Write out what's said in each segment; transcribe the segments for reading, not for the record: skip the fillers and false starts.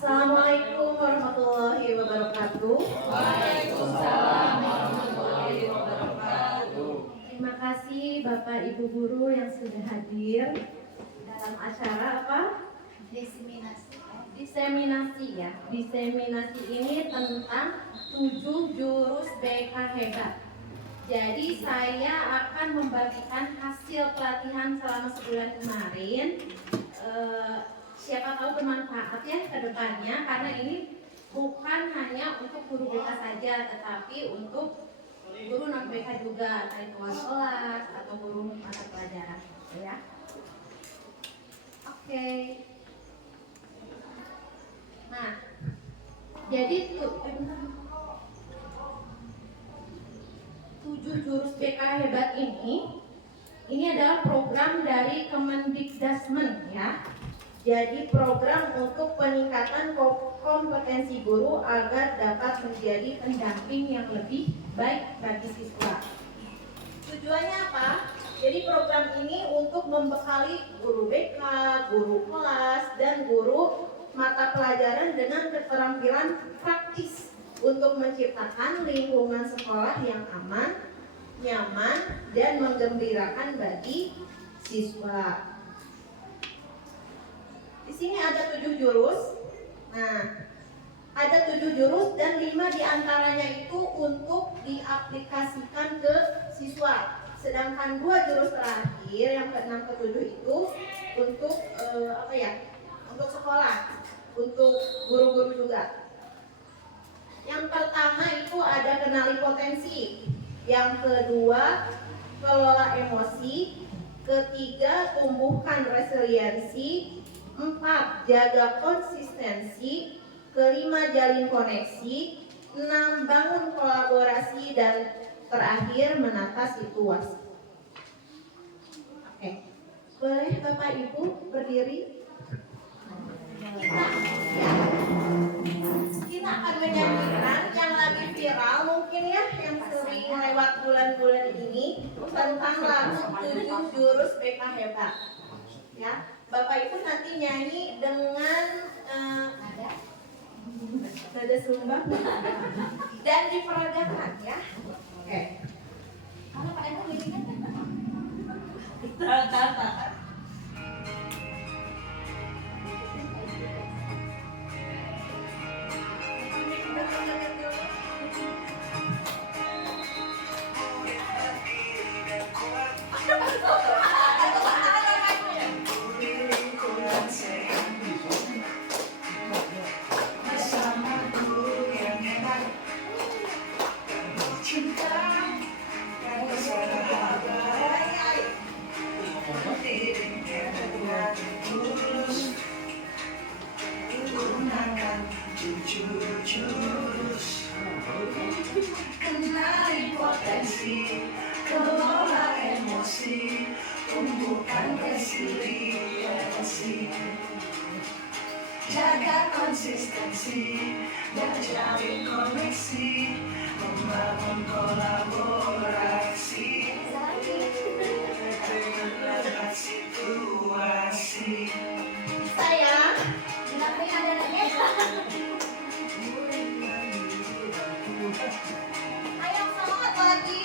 Assalamualaikum warahmatullahi wabarakatuh. Waalaikumsalam warahmatullahi wabarakatuh. Terima kasih Bapak Ibu Guru yang sudah hadir dalam acara apa? Diseminasi ya. Diseminasi ini tentang 7 jurus BK hebat. Jadi saya akan membagikan hasil pelatihan selama sebulan kemarin. Siapa tahu bermanfaat ya ke depannya, karena ini bukan hanya untuk guru BK saja, tetapi untuk guru non BK juga, baik kelas atau guru mata pelajaran, ya. Oke. Nah, jadi 7 jurus BK hebat ini adalah program dari Kemendikdasmen ya. Jadi program untuk peningkatan kompetensi guru agar dapat menjadi pendamping yang lebih baik bagi siswa. Tujuannya apa? Jadi program ini untuk membekali guru BK, guru kelas, dan guru mata pelajaran dengan keterampilan praktis untuk menciptakan lingkungan sekolah yang aman, nyaman, dan menggembirakan bagi siswa. Di sini ada 7 jurus. Nah, ada 7 jurus dan 5 diantaranya itu untuk diaplikasikan ke siswa. Sedangkan 2 jurus terakhir yang ke-6 ke-7 itu untuk untuk sekolah, untuk guru-guru juga. Yang pertama itu ada kenali potensi. Yang kedua, kelola emosi. Ketiga, tumbuhkan resiliensi. 4. Jaga konsistensi. Kelima, jalin koneksi. 6. Bangun kolaborasi. Dan terakhir, menata situasi. Oke. Boleh Bapak Ibu berdiri? Kita akan menyanyikan yang lagi viral mungkin ya, yang sering lewat bulan-bulan ini, tentang lagu 7 jurus BK hebat. Ya. Bapak Ibu nanti nyanyi dengan nada sumbang dan diperagakan ya. Oke. Kalau Pak Eko liringan kan? Kenali potensi, kelola emosi, tumbuhkan resiliensi, jaga konsistensi dan jalin koneksi, membangun kolaborasi dengan menata situasi. Sayang, kenapa ada lagi? Ayo semangat lagi.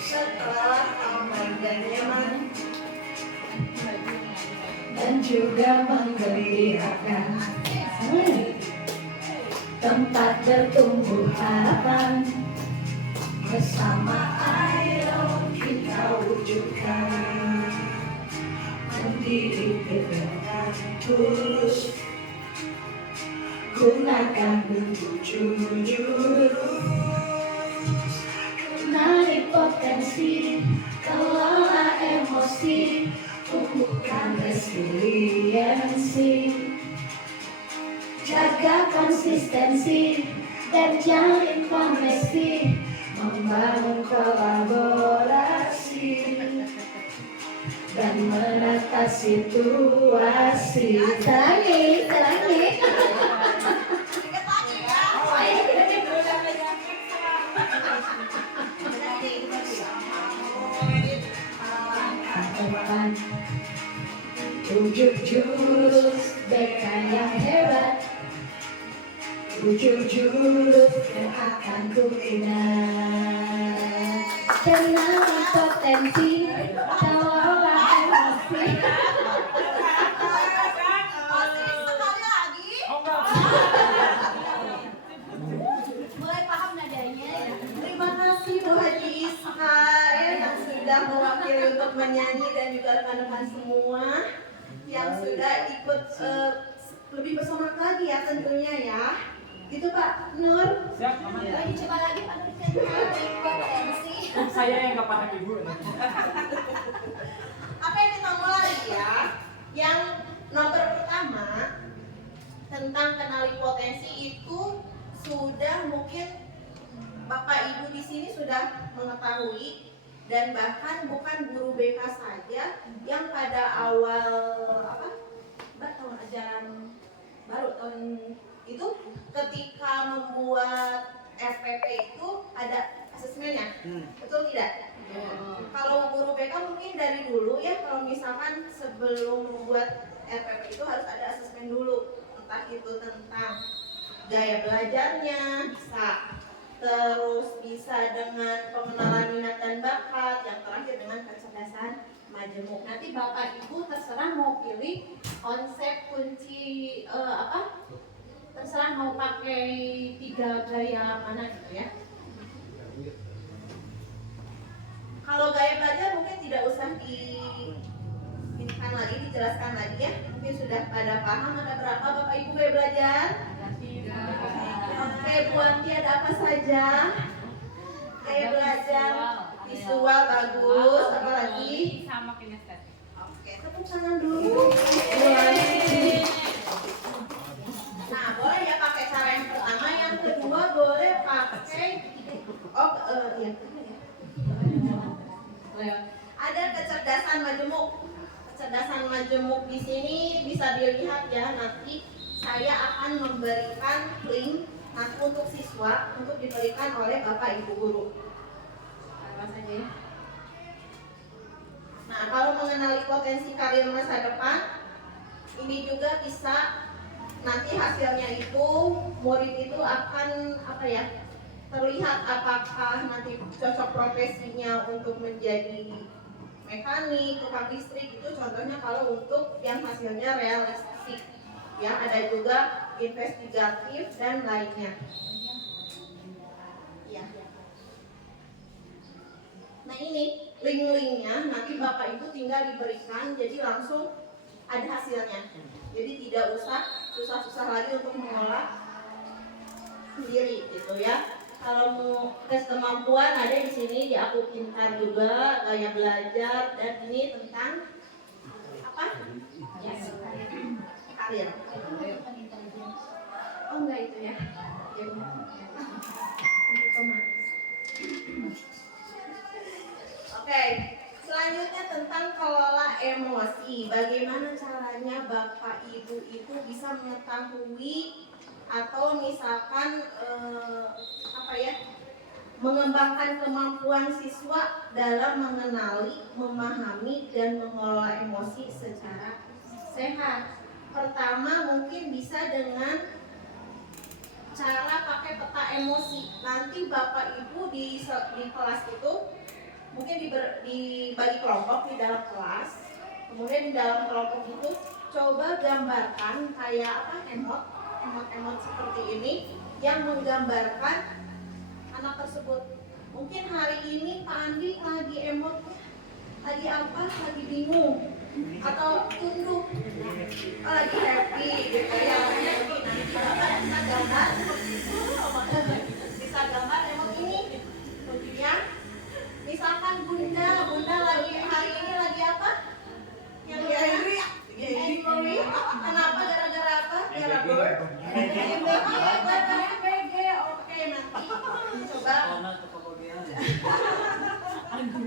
Setelah aman dan nyaman dan juga menggembirakan, tempat bertumbuh harapan, bersama ayo kita wujudkan, mendidik dengan tulus, gunakan 7 jurus. Kenali potensi, kelola emosi, tumbuhkan resiliensi, jaga konsistensi dan jalin koneksi, membangun kolaborasi dan menata situasi. Selangi. Depan 7 jurus BK yang hebat, Jujur yang akan ku ingat. Kenali potensi, kelola emosi. Mulai paham nadanya ya. Terima kasih Bu Haji Isha yang sudah mewakili untuk menyanyi dan juga rekan-rekan semua yang sudah ikut lebih bersemangat lagi ya tentunya ya. Gitu Pak Nur. Siap, aman. Lagi coba lagi Pak Nur kenali potensi. Saya yang nggak paham ibu. Apa yang kita mulai ya? Yang nomor pertama tentang kenali potensi itu sudah mungkin Bapak Ibu di sini sudah mengetahui, dan bahkan bukan guru BK saja yang pada awal tahun ajaran baru tahun itu ketika membuat RPP itu ada asesmennya, betul tidak? Kalau guru BK mungkin dari dulu ya, kalau misalkan sebelum membuat RPP itu harus ada asesmen dulu, entah itu tentang gaya belajarnya bisa, terus bisa dengan pengenalan minat dan bakat, yang terakhir dengan kecerdasan majemuk. Nanti Bapak Ibu terserah mau pilih konsep kunci terserah mau pakai 3 gaya mana gitu ya. Kalau gaya belajar mungkin tidak usah dijelaskan lagi ya. Mungkin sudah pada paham ada berapa Bapak Ibu gaya belajar? Oke, Bu Anti ada apa saja? Gaya belajar visual bagus, apa lagi? Sama kinestetik. Oke, tepuk tangan dulu. Nah, boleh ya pakai cara yang pertama, yang kedua boleh pakai ada kecerdasan majemuk. Kecerdasan majemuk di sini bisa dilihat ya, nanti saya akan memberikan link nanti untuk siswa untuk diberikan oleh Bapak Ibu guru. Apa saja ya? Nah, kalau mengenali potensi karir masa depan, ini juga bisa nanti hasilnya itu murid itu akan terlihat apakah nanti cocok profesinya untuk menjadi mekanik, tukang listrik, itu contohnya kalau untuk yang hasilnya realistik ya, ada juga investigatif dan lainnya ya. Nah, ini link-linknya nanti Bapak Ibu tinggal diberikan, jadi langsung ada hasilnya, jadi tidak usah susah-susah lagi untuk mengolah sendiri gitu ya. Kalau mau tes kemampuan ada di sini, di Aku Pintar juga, gaya belajar, dan ini tentang apa? Yes. Karir. Oh enggak itu ya. Untuk pemanis. Oke, selanjutnya tentang kelola emosi. Bagaimana caranya Bapak Ibu itu bisa mengetahui atau misalkan mengembangkan kemampuan siswa dalam mengenali, memahami, dan mengelola emosi secara sehat. Pertama mungkin bisa dengan cara pakai peta emosi. Nanti Bapak Ibu di kelas itu mungkin dibagi kelompok di dalam kelas. Kemudian di dalam kelompok itu coba gambarkan kayak emot seperti ini yang menggambarkan anak tersebut. Mungkin hari ini Pak Andi lagi emot, lagi apa? Lagi bingung atau tunduk, lagi happy gitu ya. Nanti Bapak bisa gambar seperti itu, bisa gambar emot ini. Kemudian misalkan Bunda lagi hari ini lagi apa? Yang angry. Kenapa? Gara-gara apa? Gara-gara BG. Oke, nanti coba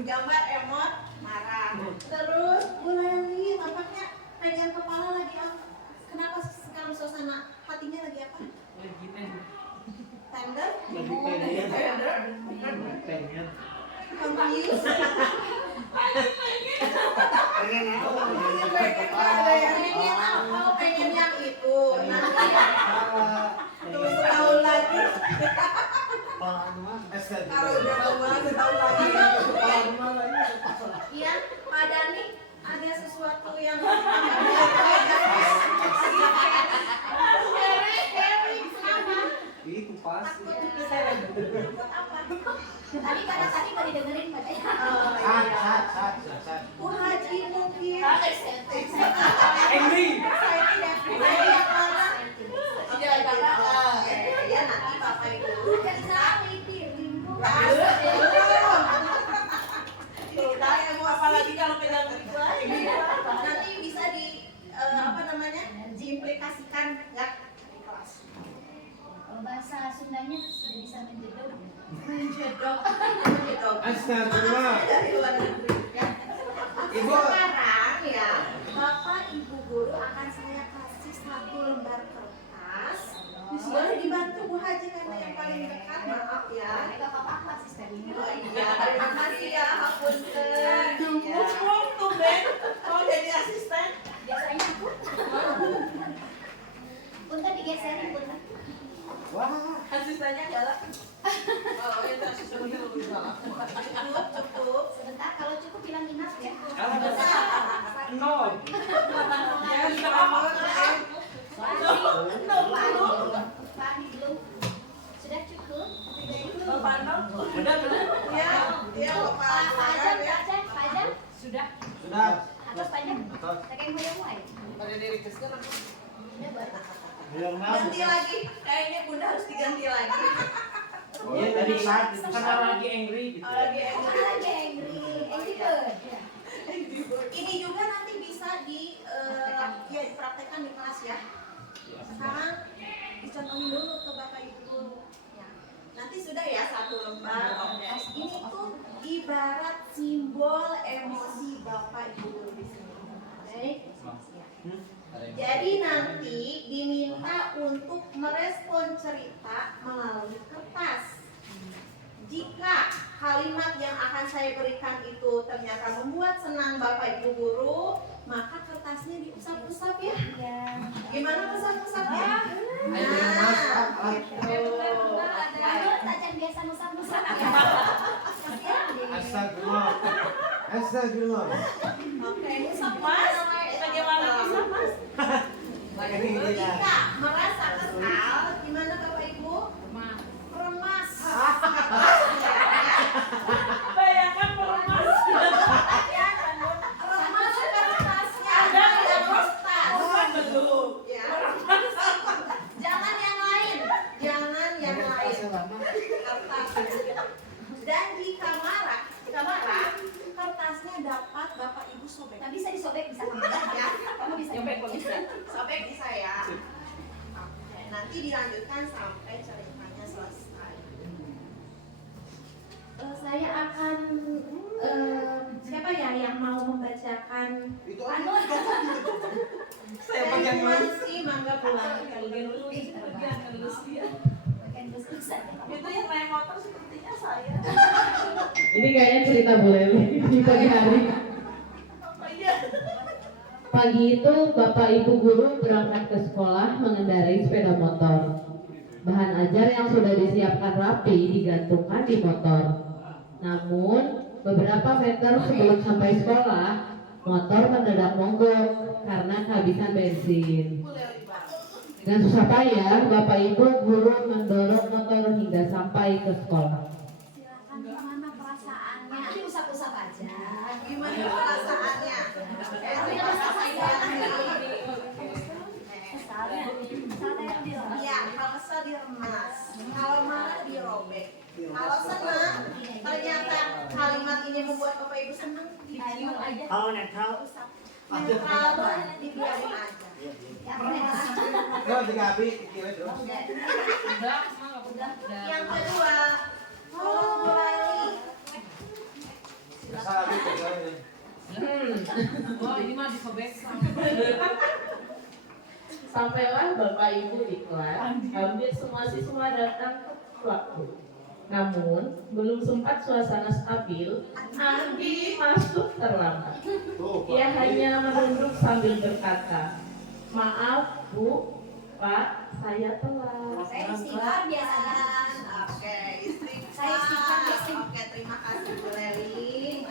gambar emot marah. Terus Bu Leli tampaknya pegang kepala lagi apa? Kenapa sekarang suasana hatinya lagi apa? Tender? Confused? Pengen yang itu nanti. Terus tahu Jemput apa? Tadi karena tadi nggak didengerin makanya. Sat. Bu Haji mungkin. Angry. Saya tidak saya yang mana? Iya, ya nanti Bapak Ibu. Saya mau apalagi kalau pegang nanti bisa di apa namanya diimplikasikan ya di kelas. Kalau bahasa Sundanya sudah bisa menjedok. Menjedok. Astagfirullah. Dari luar negeri ya. Ibu. Sekarang ya Bapak Ibu guru akan saya kasih satu lembar kertas. Boleh dibantu Bu Haji karena yang paling dekat, maaf ya. Nggak apa-apa asisten. Oh iya, terima kasih ya, Hapunten. Tuh Ben, mau jadi asisten? Biasanya aku. Punten digeserin punten. Wah. Asistennya adalah oh itu asistennya lebih salah. Cukup. Sebentar kalau cukup bilang minat ya. Kalau no. Ya, sudah kamu. Pagi belum. Sudah cukup. Udah. Ya, dia Pak Fajar, Pak Fajar. Sudah. Sudah. Atas Pak Fajar. Tekan hoyong wae. pada diri sekarang. Udah baru. Ganti lagi. Kayaknya Bunda harus diganti lagi. Iya tadi saat Karena lagi angry gitu. Lagi Lagi angry bird. ini juga nanti bisa ya dipraktekkan di kelas ya. Sekarang dicontohin dulu ke Bapak Ibu. Ya. Nanti sudah ya satu lembar. Ini tuh ibarat simbol emosi Bapak Ibu guru di sini. Oke? Jadi nanti diminta untuk merespon cerita melalui kertas. Jika kalimat yang akan saya berikan itu ternyata membuat senang Bapak Ibu guru, maka kertasnya diusap-usap ya. Gimana usap-usapnya? Ayo tajan biasa musam-musam ya. Astagfirullah. Astagfirullah. Oke, usap Mas. Bagaimana usap Mas? Jika merasa kesal, gimana Bapak Ibu? Remas. Bayangkan meremas. Remas kertasnya. Jangan kertas. Belum. Ya. Jangan yang lain. Jangan yang lain. Kertas. Dan jika marah, kertasnya dapat Bapak Ibu sobek. Nah, bisa disobek bisa kamu Ya. kamu bisa Sobek bisa ya. Oke, nanti dilanjutkan sampai ceritanya selesai. Saya akan siapa ya yang mau membacakan Itu Saya bagian masih mangga pulang. bagian lus-lusan. Itu yang naik motor sepertinya saya. Ini kayaknya cerita Bu Leli di pagi hari. Pagi itu Bapak Ibu guru berangkat ke sekolah mengendarai sepeda motor. Bahan ajar yang sudah disiapkan rapi digantungkan di motor. Namun beberapa meter sebelum sampai sekolah, motor mendadak mogok karena kehabisan bensin. Dengan susah payah, Bapak Ibu guru mendorong motor hingga sampai ke sekolah. Silakan gimana perasaannya? Nanti usap-usap aja. Gimana perasaannya? Kesalnya. Kesalnya yang diremas. Iya, kalau kesal diremas, kalau marah dirobek. Kalau senang, ternyata kalimat ini membuat Bapak Ibu senang, Ayo aja. Kalau netral. netral dibiarin aja. Yang remas. Kalau dikapi kira terus. Yang kedua, tolong mulai. Salah gitu kan. Wah, ini mah disobek. Sampailah Bapak Ibu di kelas, hampir semua siswa datang tepat waktu. Namun, belum sempat suasana stabil, Andi masuk terlambat. Ia hanya menunduk sambil berkata, "Maaf Bu, Pak, saya telat." Saya istighfar biasanya. Oke, istighfar. Saya istighfar biasanya. Oke, terima kasih Bu Leli.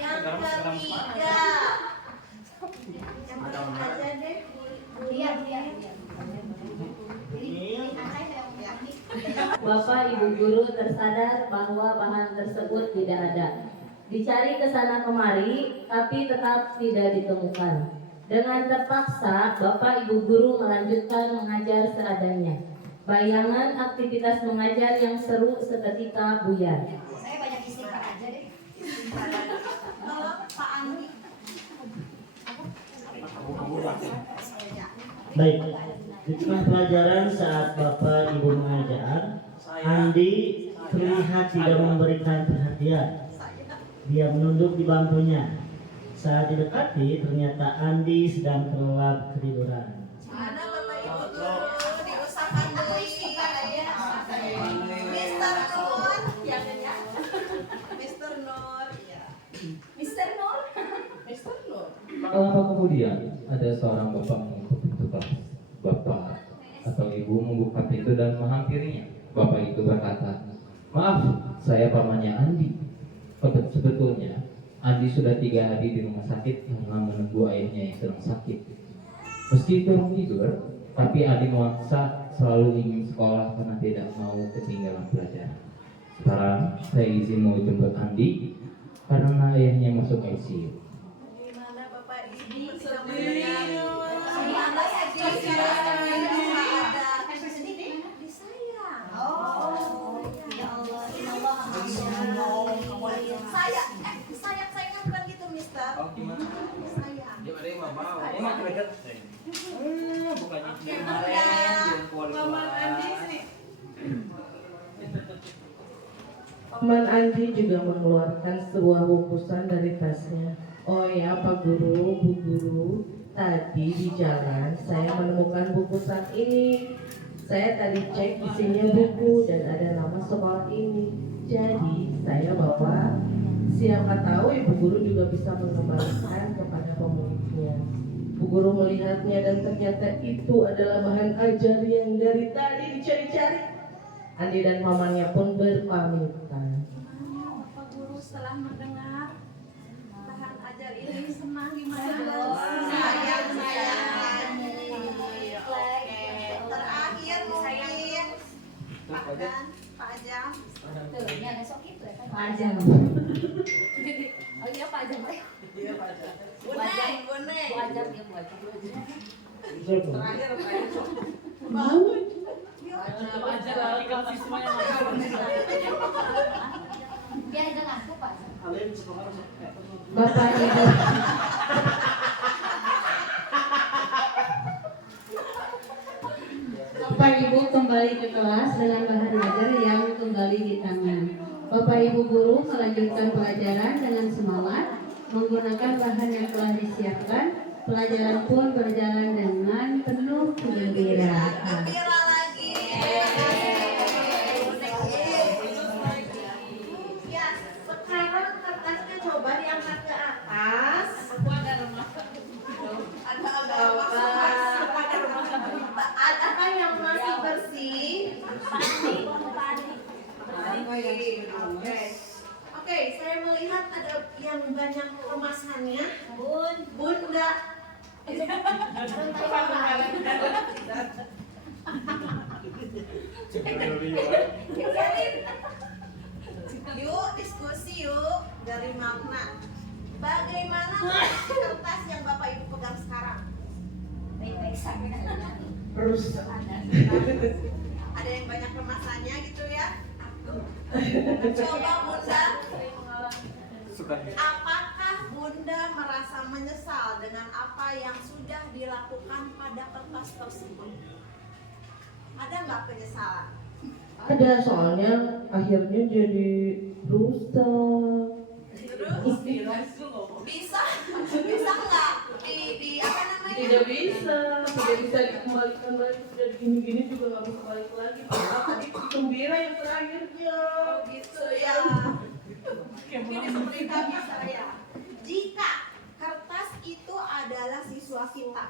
Yang ketiga, yang lain aja deh. Lihat. Ini saya yang Bapak Ibu guru tersadar bahwa bahan tersebut tidak ada. Dicari ke sana kemari, tapi tetap tidak ditemukan. Dengan terpaksa, Bapak Ibu guru melanjutkan mengajar seadanya. Bayangan aktivitas mengajar yang seru seketika buyar. Saya banyak istighfar aja deh. Kalau Pak Andi. Baik, di tengah pelajaran saat Bapak Ibu mengajar, Andi terlihat tidak memberikan perhatian. Dia menunduk di bangkunya. Saat didekati, ternyata Andi sedang terlelap ketiduran. Mana Bapak Ibu guru diusahakan deui. Mister Nur, ya kan ya? Mister Nur, ya. Mister Nur. Mister Nur. Tak lama kemudian, ada seorang bapak mengetuk pintu kelas. Bapak atau ibu membuka pintu dan menghampirinya. Bapak itu berkata, "Maaf, saya pamannya Andi." Sebetulnya, Andi sudah 3 hari di rumah sakit karena menunggu ayahnya yang sedang sakit. Meski turun tidur, tapi Andi memaksa selalu ingin sekolah karena tidak mau ketinggalan pelajaran. Sekarang, saya izin mau jemput Andi karena ayahnya masuk ICU. Gimana Bapak Ibu bisa mendengar? Gimana sedih deh? Di saya. Oh, ya Allah, inallah. Saya bukan gitu, Mister. Oh, gimana? Saya. Dia ada yang mau bawa. Emang kredit. Bukannya kemarin Paman Andi sih. Paman Andi juga mengeluarkan sebuah bungkusan dari tasnya. Oh ya Pak Guru, Bu Guru, tadi di jalan saya menemukan bungkusan ini. Saya tadi cek isinya buku dan ada nama sekolah ini. Jadi saya bawa. Siapa tahu Ibu Guru juga bisa mengembalikan kepada pemiliknya. Bu Guru melihatnya dan ternyata itu adalah bahan ajar yang dari tadi dicari-cari. Andi dan pamannya pun berpamitan. Bapak Guru setelah mendengar bahan ajar ini senang gimana? Saya. Terakhir mungkin Pak Dan, Pak Ajam. Tuh, ini ada sok itu ya kan? Pak Ajam. Oh iya Pak Ajam. Iya Pak Ajam. Buneng. Bu Ajam ya Bu Ajam. Terakhir bangun. Aja lari ke siswanya Biar aja ngantuk Pak. Bapak Ibu Bapak Ibu kembali ke kelas dengan bahan ajar yang kembali di tangan. Bapak Ibu guru melanjutkan pelajaran dengan semangat menggunakan bahan yang telah disiapkan. Pelajaran pun berjalan dengan penuh kegembiraan. Gembira lagi. Ya, sekarang kertasnya coba diangkat ke atas. Adakah yang masih bersih? Oke, saya melihat ada yang banyak kemasannya. Bunda. Yuk diskusi yuk dari makna. Bagaimana kertas yang Bapak Ibu pegang sekarang? Baik-baik saja. Rusak. Ada yang banyak kemasannya gitu ya. Coba Bunda, apakah Bunda merasa menyesal dengan apa yang sudah dilakukan pada kertas tersebut? Ada nggak penyesalan? Ada, soalnya akhirnya jadi rusak. Terus bisa nggak di apa namanya? Tidak bisa dikembalikan lagi. Jadi gini-gini juga nggak bisa balik lagi. Padahal tadi gembira yang terakhirnya. Gitu ya. Ini seperti kami saya. Jika kertas itu adalah siswa kita,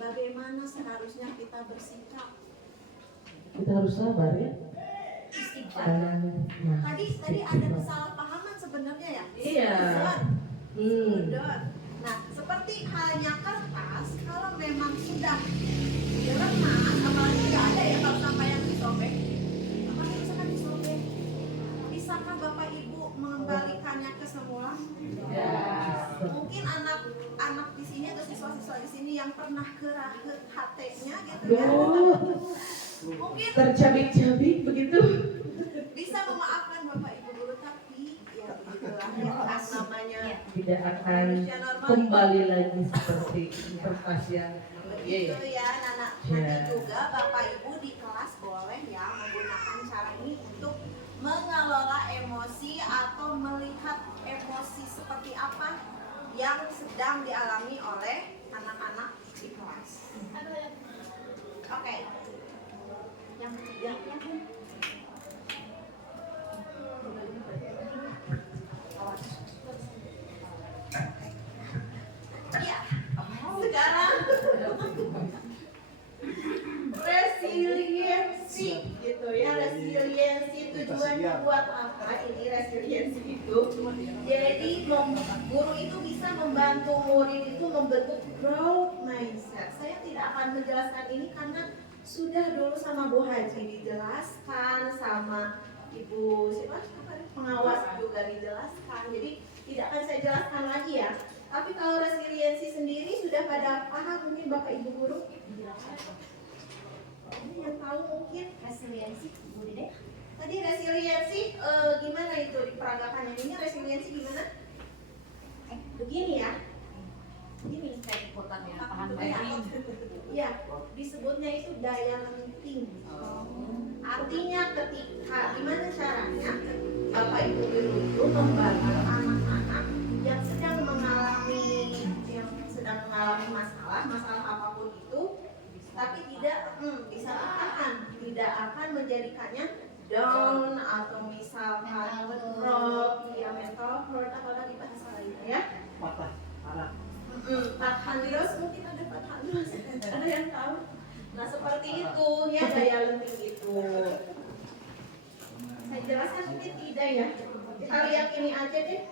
bagaimana seharusnya kita bersikap? Kita harus sabar ya. Istighfar. Nah, Tadi ada kesalahpahaman sebenarnya ya. Iya. Sudon. Nah, seperti halnya kertas, kalau memang sudah diremas, apalagi nggak ada ya kalau sampai yang disobek, apa siswa-siswa di sini yang pernah ke HT-nya gitu ya. Mungkin Tercabik-cabik begitu. bisa memaafkan Bapak Ibu guru, tapi ya begitulah ya kan namanya Tidak akan manusia normal. kembali lagi seperti kertas yang Begitu ya, nanti juga Bapak Ibu di kelas boleh ya menggunakan cara ini untuk mengelola emosi atau melihat emosi seperti apa yang sedang dialami oleh anak-anak di kelas. Oke. Yang ketiga, ya, sekarang resiliensi gitu ya. Resiliensi tujuannya buat apa? Ini resiliensi itu jadi guru itu bisa membantu murid itu membentuk growth mindset. Saya tidak akan menjelaskan ini karena sudah dulu sama Bu Haji dijelaskan, sama Ibu siapa pengawas juga dijelaskan. Jadi tidak akan saya jelaskan lagi ya. Tapi kalau resiliensi sendiri sudah pada paham mungkin Bapak Ibu guru? Ini yang tahu mungkin resiliensi Bu Dede. Tadi resiliensi gimana itu diperagakannya? Ini resiliensi gimana? Begini ya. Begini kayak ikutan ya, paham baik. Ya, disebutnya itu daya lenting. Artinya ketika gimana caranya Bapak Ibu guru itu membantu anak-anak yang sedang mengalami masalah apapun itu, tapi tidak bisa bertahan, tidak akan menjadikannya down atau misalkan drop, ya mental hurt, apalagi bahasa lainnya ya. Patah, parah. Patah terus mungkin ada patah terus, ada yang tahu? Nah seperti itu ya daya lenting itu. Saya jelaskan mungkin tidak ya. Kita lihat ini aja deh.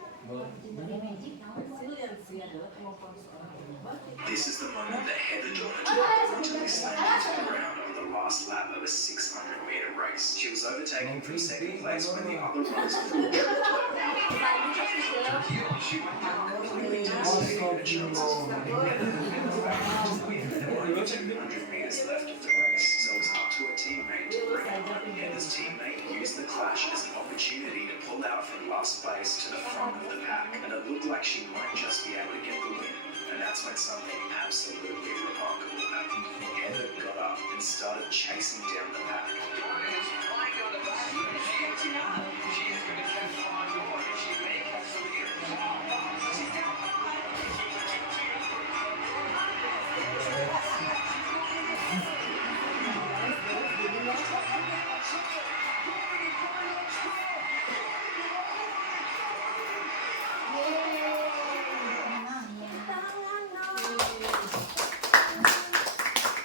This is the moment that Heather Jordan mentally slammed to the ground on the last lap of a 600-meter race. She was overtaken from second place when the other runners completely devastating her chances. There were only 200 meters left of the race, so it was up to her teammate to bring it home. Heather's teammate used the clash as an opportunity to pull out from last place to the front of the pack, and it looked like she might just be able to get the win. And that's when something absolutely remarkable happened. Heather got up and started chasing down the pack.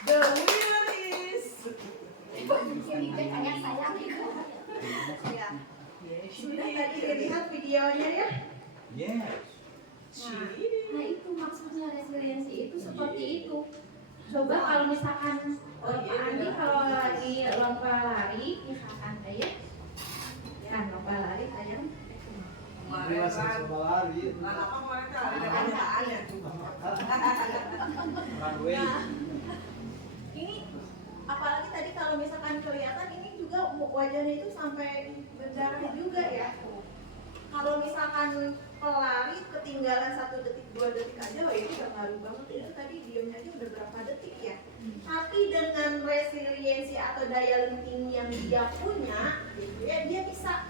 The winner is ya. Sudah tadi dilihat videonya ya. Yes. Nah itu maksudnya resiliensi itu seperti itu. Coba kalau misalkan Pak Andi kalau lagi lomba lari, misalkan kayak kan lomba lari kayak ini apalagi tadi kalau misalkan kelihatan ini juga wajahnya itu sampai berdarah juga ya. Kalau misalkan pelari ketinggalan 1 detik 2 detik aja, wah itu udah ngaruh banget itu tadi diamnya aja udah berapa detik ya. Tapi dengan resiliensi atau daya lenting yang dia punya, gitu ya, dia bisa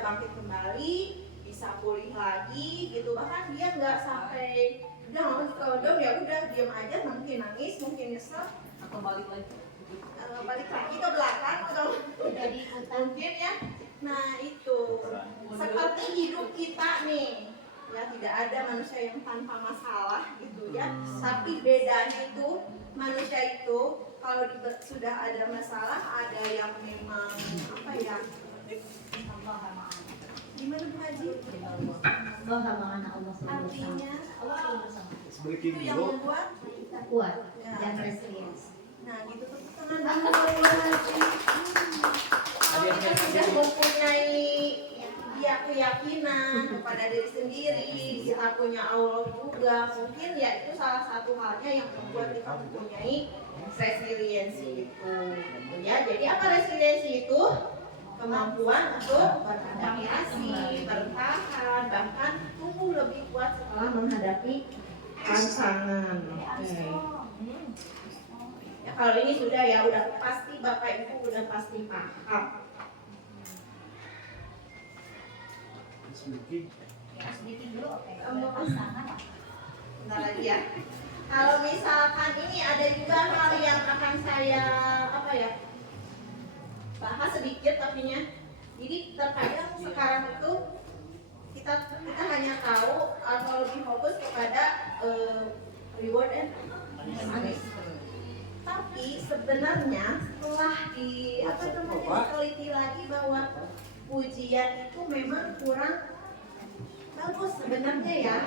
bangkit kembali, bisa pulih lagi, gitu. Bahkan dia nggak sampai down, kalau down ya udah diam aja, mungkin nangis, mungkin nyesel, Atau balik lagi. balik lagi ke belakang atau mungkin ya. Nah itu seperti hidup kita nih ya, tidak ada manusia yang tanpa masalah gitu ya. Tapi bedanya itu manusia itu kalau sudah ada masalah, ada yang memang apa ya, gimana Bu Haji? Artinya itu yang membuat kita kuat ya, dan resiliensi. nah gitu tepuk tangan dulu Bu Haji. Kalau kita sudah mempunyai keyakinan kepada diri sendiri, kita punya Allah juga, mungkin ya itu salah satu halnya yang membuat kita mempunyai resiliensi itu. Ya, jadi apa resiliensi itu? Kemampuan untuk beradaptasi, bertahan, bahkan tumbuh lebih kuat setelah menghadapi tantangan. Oke. Ya, kalau ini sudah ya, udah pasti Bapak Ibu udah pasti paham. Sedikit dulu, oke. Bentar lagi ya. Kalau misalkan ini ada juga hal yang akan saya bahas sedikit tapinya. Jadi terkadang sekarang itu kita hanya tahu atau lebih fokus kepada reward and punishment. Tapi sebenarnya setelah diteliti lagi bahwa pujian itu memang kurang bagus sebenarnya ya.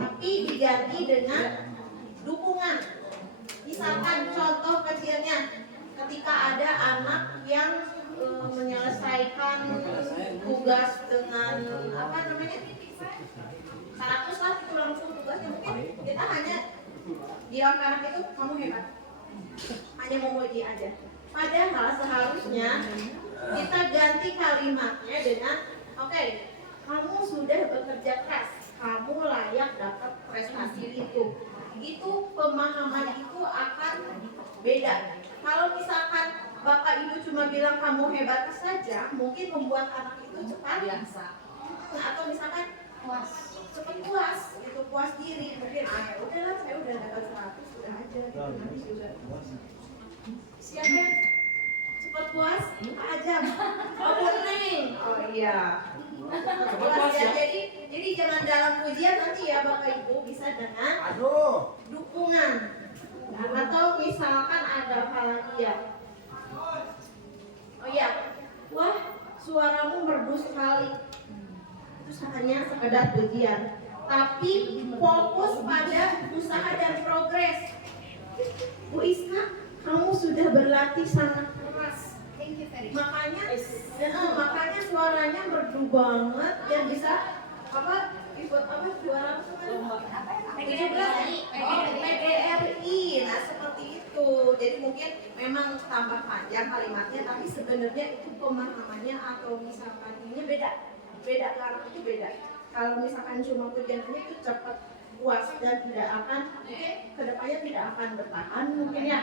Tapi diganti dengan dukungan. Misalkan contoh kecilnya, ketika ada anak yang menyelesaikan tugas dengan 100 lah, itu langsung tugasnya, mungkin kita hanya bilang ke anak itu kamu hebat, hanya memuji aja. Padahal seharusnya kita ganti kalimatnya dengan oke, kamu sudah bekerja keras, kamu layak dapat prestasi itu. Itu pemahaman itu akan beda. Kalau misalkan Bapak Ibu cuma bilang kamu hebat saja, mungkin membuat anak itu cepat biasa. Atau misalkan cepat puas, gitu, puas diri. Mungkin ya udahlah, saya udah dapat 100, sudah aja gitu, nanti juga. Siap ya? Cepat puas, aja. Oh kuning. Oh iya. Puas ya. Jadi jangan dalam pujian nanti ya Bapak Ibu bisa dengan dukungan. Atau misalkan ada hal lagi ya. Oh iya, wah suaramu merdu sekali. Itu hanya sekedar pujian. Tapi fokus pada usaha dan progres. Bu Iska, kamu sudah berlatih sangat keras. Makanya suaranya merdu banget dan bisa ikut juara PGRI. Nah seperti itu. Jadi mungkin memang tambah panjang kalimatnya, tapi sebenarnya itu pemahamannya atau misalkan ini beda karena itu beda. Kalau misalkan cuma pujiannya itu cepat puas dan tidak akan kedepannya tidak akan bertahan mungkin ya.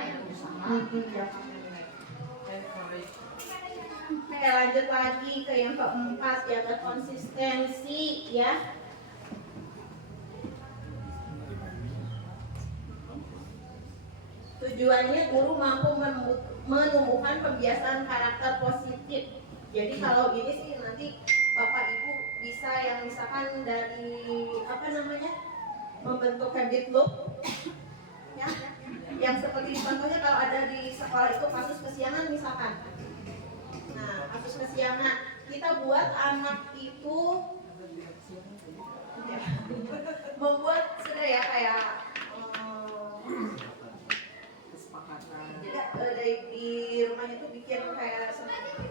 Oke, lanjut lagi ke yang keempat, jaga konsistensi ya. Tujuannya guru mampu menumbuhkan kebiasaan karakter positif. Jadi kalau ini sih nanti Bapak Ibu bisa yang misalkan dari membentuk habit loop ya. Yang seperti contohnya kalau ada di sekolah itu kasus kesiangan misalkan. Nah, kasus kesiangan kita buat anak itu membuat sudah ya kayak di rumahnya itu bikin kayak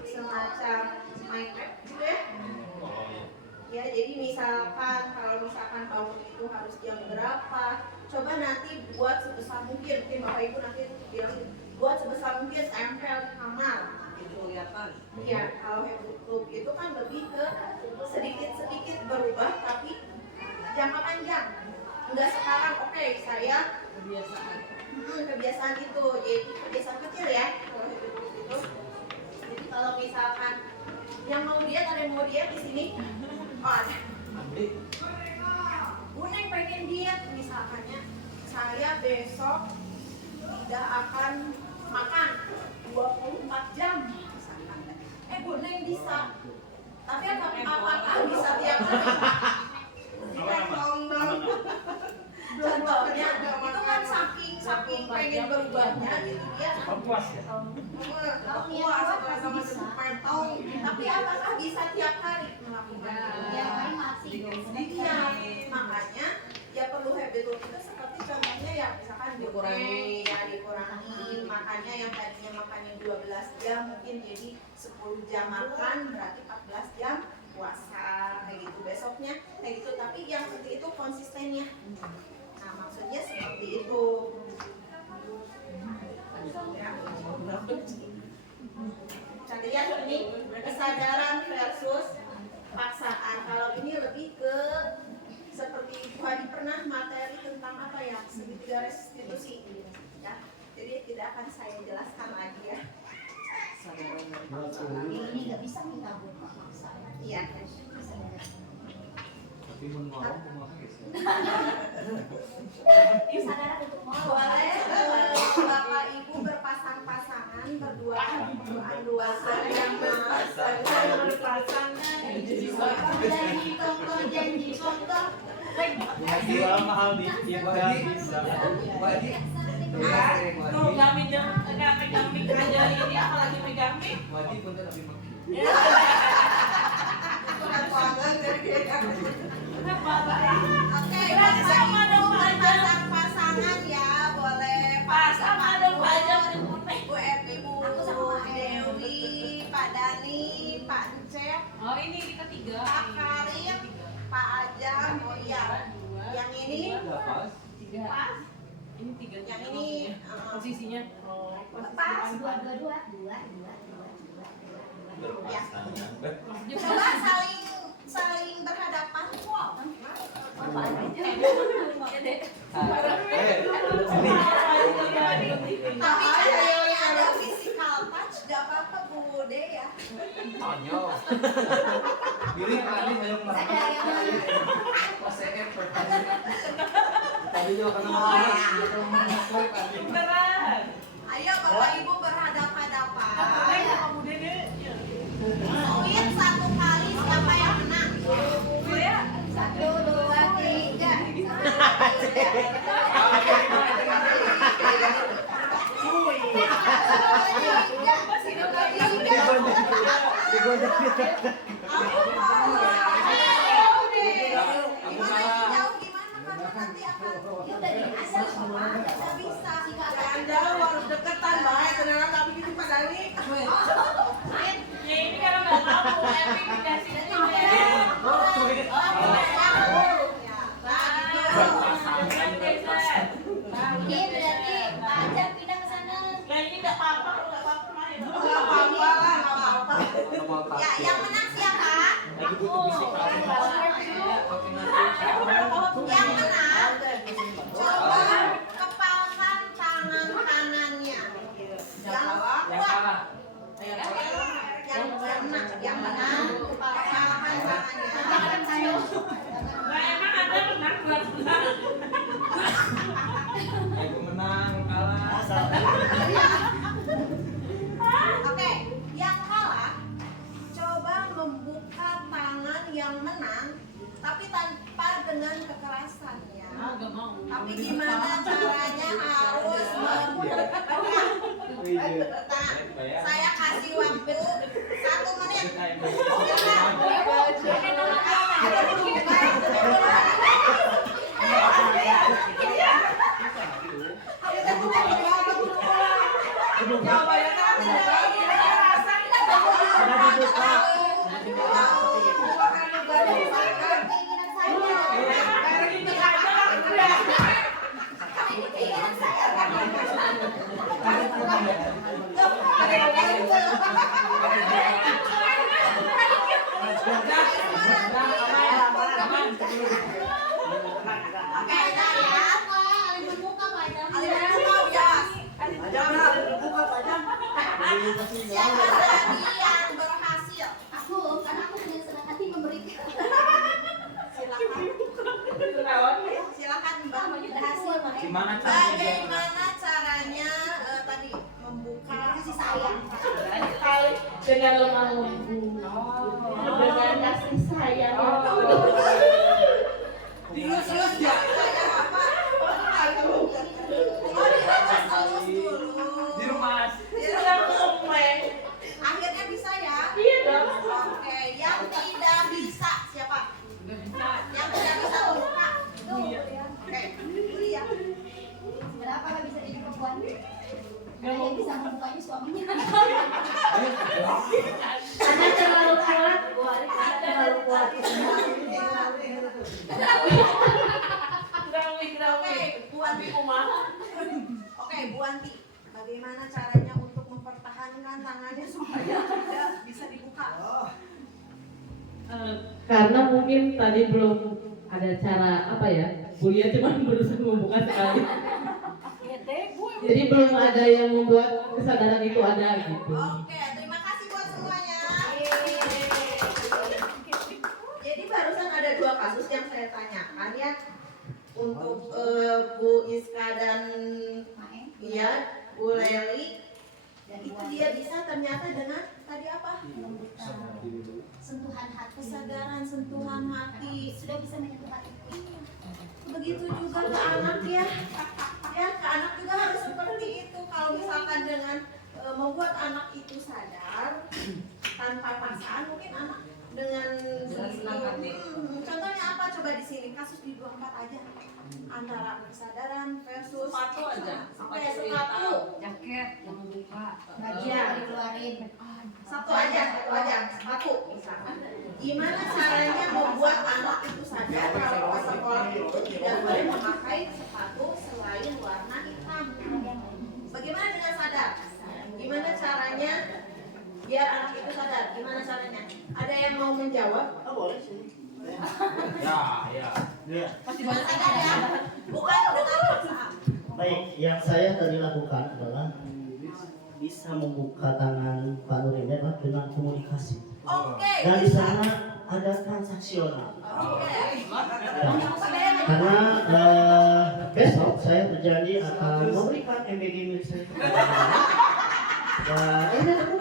semacam mind map gitu ya. Ya, jadi kalau misalkan bangun itu harus jam berapa, coba nanti buat sebesar mungkin Bapak Ibu nanti bilang buat sebesar mungkin tempel di kamar. Kelihatan. Iya, kalau habit loop itu kan lebih ke sedikit-sedikit berubah tapi jangka panjang. Enggak sekarang saya kebiasaan itu. Jadi kebiasaan kecil ya kalau habit loop itu. Jadi kalau misalkan yang mau diet ada yang mau diet di sini. Oh ada. Buneng pengen diet misalkannya. Saya besok tidak akan makan 24 jam. Buneng bisa. Tapi apakah bisa tiap hari? Contohnya itu kan saking pengen berubahnya gitu dia. Puas ya. Puas sama pentong. Tapi apakah bisa tiap hari melakukannya? Ya kan masih. Iya. Makanya ya perlu habit loop itu seperti contohnya ya misalkan dikurangi. Makanya yang tadinya makannya 12 jam mungkin jadi 10 jam makan berarti 14 jam puasa kayak gitu, besoknya kayak gitu, tapi yang penting itu konsistennya. Nah maksudnya seperti itu. Kalian ini kesadaran versus paksaan. Kalau ini lebih ke seperti Bu Hadi pernah materi tentang apa ya, segitiga restitusi ya. Jadi tidak akan saya jelaskan lagi ya. Ini nggak bisa minta buka maksa. Iya. Tapi mau ngomong gitu. Ini sadaran untuk mau. Boleh Bapak Ibu berpasang-pasangan, berduaan yang berpasangan. Janji contoh. Jual mahal di Tuh kami aja ini apalagi megami. Wajib pun lebih mungkin. Oke, sama dong pasangan ya, boleh Sama dong pajak Bu Epi, Bu Dewi, Pak Dani, Pak Encep, Oh ini kita 3. Pak Karim, Pak Ajam. Oh iya, yang ini Pas. pas, Ini 3. yang ini posisinya. Pas dua. ya. Coba saling berhadapan kok. Tapi ada physical touch, gak apa-apa Bu De ya. Tonyo. Pilih kali yang pas CF tadi juga kena Beneran. Ayo Bapak Ibu berhadapan-hadapan. Kamu Dede. Suit satu kali siapa yang menang? Ya. 1, 2, Ya ini kalau nggak tahu Epi dikasih Ini berarti Pak Ajam pindah ke sana. Nah ini nggak apa-apa, nggak apa-apa main. Ya, yang menang siapa? Yang menang, coba kepalkan tangan kanannya. Yang menang, kepalkan tangannya. Nah emang ada menang buat menang. Aku menang, kalah. Oke, yang kalah coba membuka tangan yang menang, tapi tanpa dengan kekerasan ya. Nggak mau. Tapi gimana caranya harus membuka? Nah, saya kasih waktu 1 menit. Siapa tadi yang berhasil? Aku, karena aku dengan senang hati memberikan. Silakan Mbak. Berhasil makanya. Gimana caranya? Bagaimana caranya tadi membuka Kasih sayang. Dengan lemah lembut, dengan kasih sayang. Terus ya. Di rumah. Akhirnya bisa ya? Iya dong. Oke, yang tidak bisa siapa? Yang tidak bisa membuka. Oke, Julia. Kenapa nggak bisa jadi perempuan? Karena yang bisa membukanya suaminya. Anda terlalu kuat, Bu Arif. Anda terlalu Bu Anti, oke Bu Anti, bagaimana caranya untuk mempertahankan tangannya supaya tidak bisa dibuka? Karena mungkin tadi belum ada cara apa ya, Bulia cuma berusaha membuka sekali. Jadi belum ada yang membuat kesadaran itu ada gitu. Oke, terima kasih buat semuanya. Jadi barusan ada 2 kasus yang saya tanyakan ya untuk Bu Iska dan ya Bu Leli. Itu dia bisa ternyata dengan tadi apa? Sentuhan hati, Kesadaran, sentuhan hati. sudah bisa menyentuh hati. Begitu juga ke anak ya. Ya ke anak juga harus seperti itu. Kalau misalkan dengan membuat anak itu sadar tanpa paksaan, mungkin anak dengan senang hati. Contohnya apa? Coba di sini kasus di 24 aja antara kesadaran versus Sepatu aja. Oke, sepatu. Jaket yang membuka. Iya. Dikeluarin. Satu aja, sepatu misalkan. Gimana caranya membuat anak itu sadar kalau ke sekolah itu tidak boleh memakai sepatu selain warna hitam? Bagaimana dengan sadar? Gimana caranya biar anak itu sadar? Gimana caranya? Ada yang mau menjawab? Oh, boleh sih. Ya. Dengan sadar ya, bukan dengan paksaan. Baik, yang saya tadi lakukan adalah bisa membuka tangan Pak Nur ini adalah dengan komunikasi. Oke. Dan di sana ada transaksional. Oke. Karena besok saya berjanji akan memberikan MBG milik saya. Dan ini aku.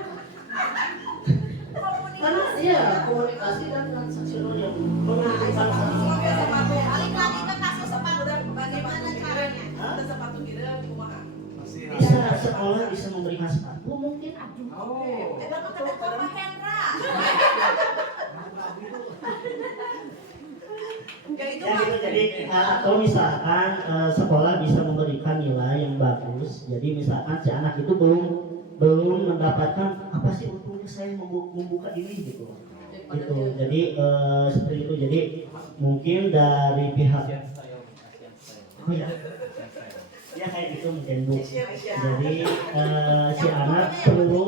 Karena iya komunikasi dan transaksional yang menentukan Oke, sepatu. Balik lagi ke kasus sepatu. Bagaimana caranya? Sepatu kita kumaha. bisa sekolah bisa memberikan sepatu mungkin. Bapak ke depan Pak Hendra. Ya itu Ya Pak. gitu, jadi atau misalkan sekolah bisa memberikan nilai yang bagus. Jadi misalkan si anak itu belum mendapatkan apa sih untungnya saya membuka ini gitu. Gitu. Jadi seperti itu. Jadi mungkin dari pihak oh ya. Ya kayak gitu mungkin Bu. Jadi si anak perlu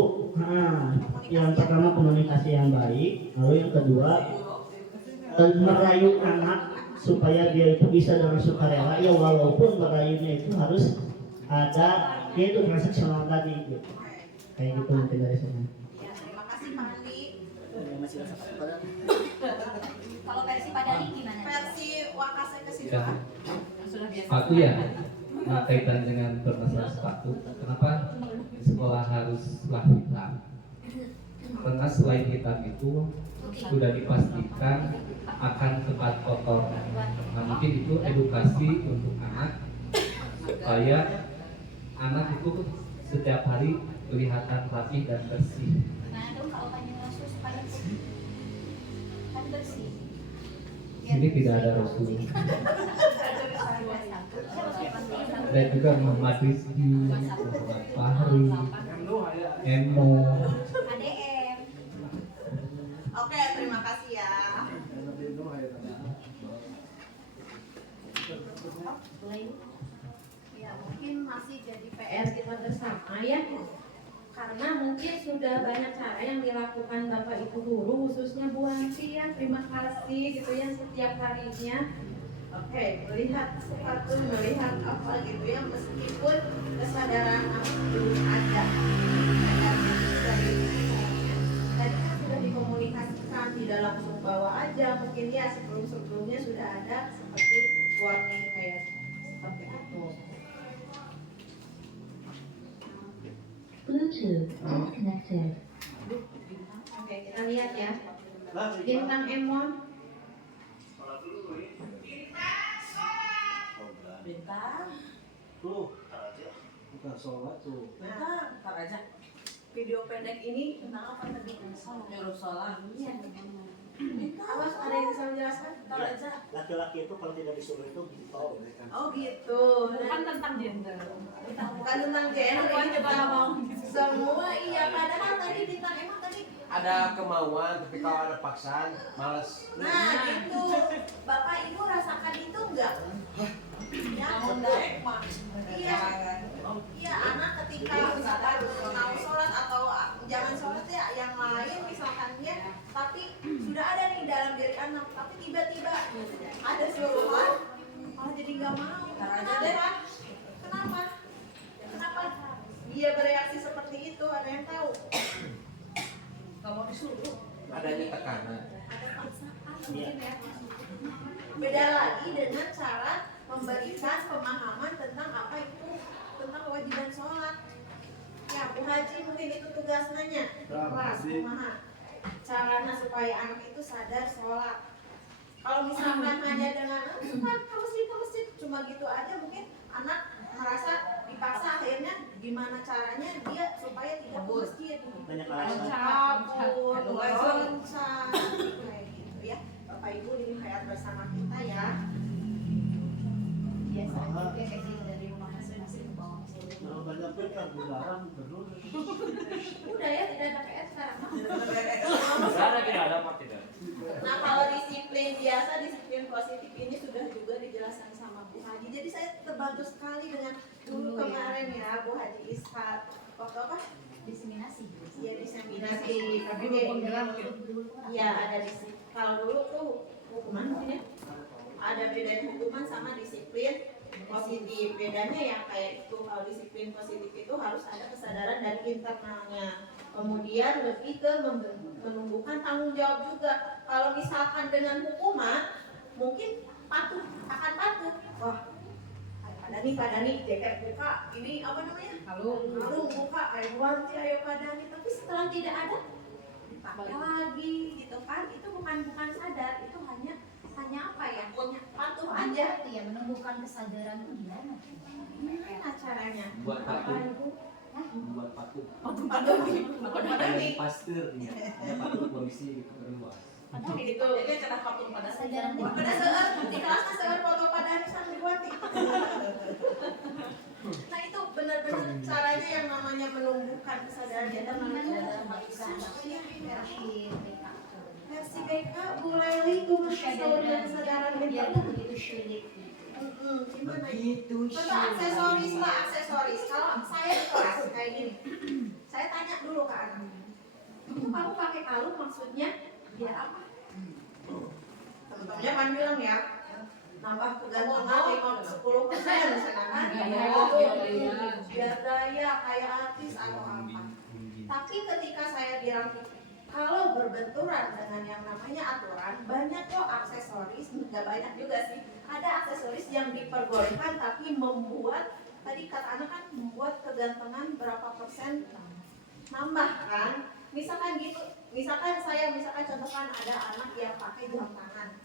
yang pertama komunikasi yang baik, lalu yang kedua merayu anak supaya dia itu bisa dengan sukarela ya walaupun merayunya itu harus ada dia itu transaksional tadi gitu. Kayak gitu mungkin dari saya. Ya, terima kasih Pak Andi. Kalau versi Pak Dani gimana? Versi Wakase ke sini. Ya. Sepatu ya, nah, kaitan dengan permasalahan sepatu. Kenapa di sekolah haruslah hitam? Karena selain hitam itu sudah dipastikan akan tempat kotor. Nah, mungkin itu edukasi untuk anak supaya anak itu setiap hari kelihatan rapi dan bersih. Gimana dong kalau tanya rasul supaya kan bersih? Sini tidak ada Rasul. Dan juga Muhammad Rizki, Muhammad Fahri, Emo. ADM. Oke, terima kasih ya. Ya mungkin masih jadi PR kita bersama ya. Karena mungkin sudah banyak cara yang dilakukan Bapak Ibu guru khususnya Bu Anti ya. Terima kasih gitu ya setiap harinya. Oke, melihat sepatu, melihat apa gitu ya, meskipun kesadaran aku belum ada. Tadi kan sudah dikomunikasikan, tidak langsung bawa aja, mungkin ya sebelumnya sudah ada seperti warning kayak seperti itu. Bluetooth connected. Oke, kita lihat ya. Bintang Emon. Bentar. Tuh, bukan sholat tuh. Bentar aja. Video pendek ini tentang apa tadi? Nyuruh sholat. Awas ada yang bisa menjelaskan? Bentar aja. Laki-laki itu kalau tidak disuruh itu gitu. Oh gitu. Bukan tentang gender. Bukan tentang gender, ini tentang semua, iya. Padahal tadi bintang emang tadi. Ada kemauan, tapi kalau ada paksaan, males. Nah, gitu. Bapak Ibu rasakan itu enggak? Ya, iya. Iya, anak ketika misalkan mau sholat atau jangan sholat ya, yang lain misalkan ya, tapi sudah ada nih dalam diri anak, tapi tiba-tiba ada suruhan, malah jadi nggak mau. Kenapa? Kenapa? Kenapa dia bereaksi seperti itu? Ada yang tahu? Gak mau disuruh. Adanya tekanan. Ada paksaan mungkin ya. Beda lagi dengan cara memberikan pemahaman tentang apa itu, tentang kewajiban sholat. Ya, Bu Haji mungkin itu tugasnya kelas kumaha caranya supaya anak itu sadar sholat. Kalau misalkan hanya dengan ke masjid cuma gitu aja, mungkin anak merasa dipaksa, akhirnya gimana caranya dia supaya tidak ke masjid, Banyak alasan. kabur, loncat, kayak gitu ya. Bapak Ibu ini hayat bersama kita ya. Biasanya juga kayak gitu dari rumah masing-masing ke bawah. Kalau banyak kan dilarang terus. Udah ya, tidak ada PS sekarang mah. Tidak ada Pak, tidak. Nah, kalau disiplin biasa, disiplin positif ini sudah juga dijelaskan sama Bu Haji. Jadi saya terbantu sekali dengan dulu kemarin ya Bu Haji Ishak. Waktu apa? Diseminasi. Iya, diseminasi KBD. Iya, ada disiplin. Kalau dulu tuh hukuman mungkin ya. Ada bedanya hukuman sama disiplin positif. Bedanya yang kayak itu, kalau disiplin positif itu harus ada kesadaran dari internalnya. Kemudian lebih ke menumbuhkan tanggung jawab juga. Kalau misalkan dengan hukuman, mungkin akan patuh. Wah, Pak Dani, jaket buka, ini apa namanya? Kalung buka, ayo wanti, ayo Pak Dani. Tapi setelah tidak ada, dipakai lagi, gitu kan? Itu bukan sadar, itu hanya apa ya? Patuh aja. Itu ya menumbuhkan kesadaran itu gimana? Gimana caranya? Buat patuh. Bapak Ibu? Buat patuh. Patuh. Pasteur, ya. Patuh polisi gitu luas. Padahal gitu, ini cara kapur pada Kesadaran itu pada saat di kelasnya saya foto pada sambil diwanti. Nah itu benar-benar caranya yang namanya menumbuhkan kesadaran kita dalam versi BK Bu Laili itu masih kesadaran biar kita. begitu sulit. Gimana itu? Contoh aksesoris lah, aksesoris. Kalau saya di kelas kayak gini, saya tanya dulu ke anak, itu kamu pakai kalung maksudnya biar apa? Teman-temannya kan bilang ya, nambah kegantengan 10%, sedangkan biar daya kayak artis atau apa. Tapi ketika saya bilang kalau berbenturan dengan yang namanya aturan, banyak kok aksesoris, nggak banyak juga sih. Ada aksesoris yang diperbolehkan tapi membuat, tadi kata anak kan membuat kegantengan berapa persen nambah kan. Misalkan gitu, misalkan contohkan ada anak yang pakai jam tangan.